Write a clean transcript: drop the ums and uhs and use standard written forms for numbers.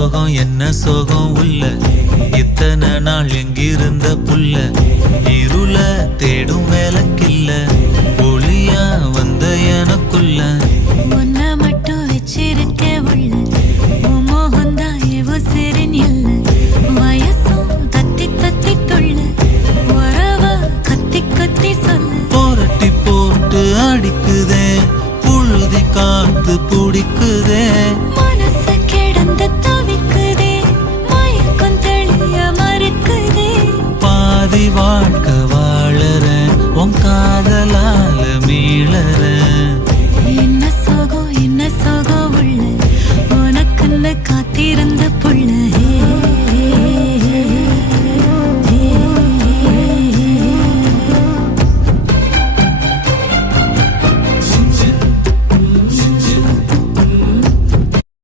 சோகம் என்ன சோகம் உள்ள இத்தனை நாள் எங்கிருந்த புல்ல இருள தேடும் வேலைக்கில்ல ஒளியா வந்த எனக்குள்ள உன்னை மட்டும் வச்சிருக்க உள்ள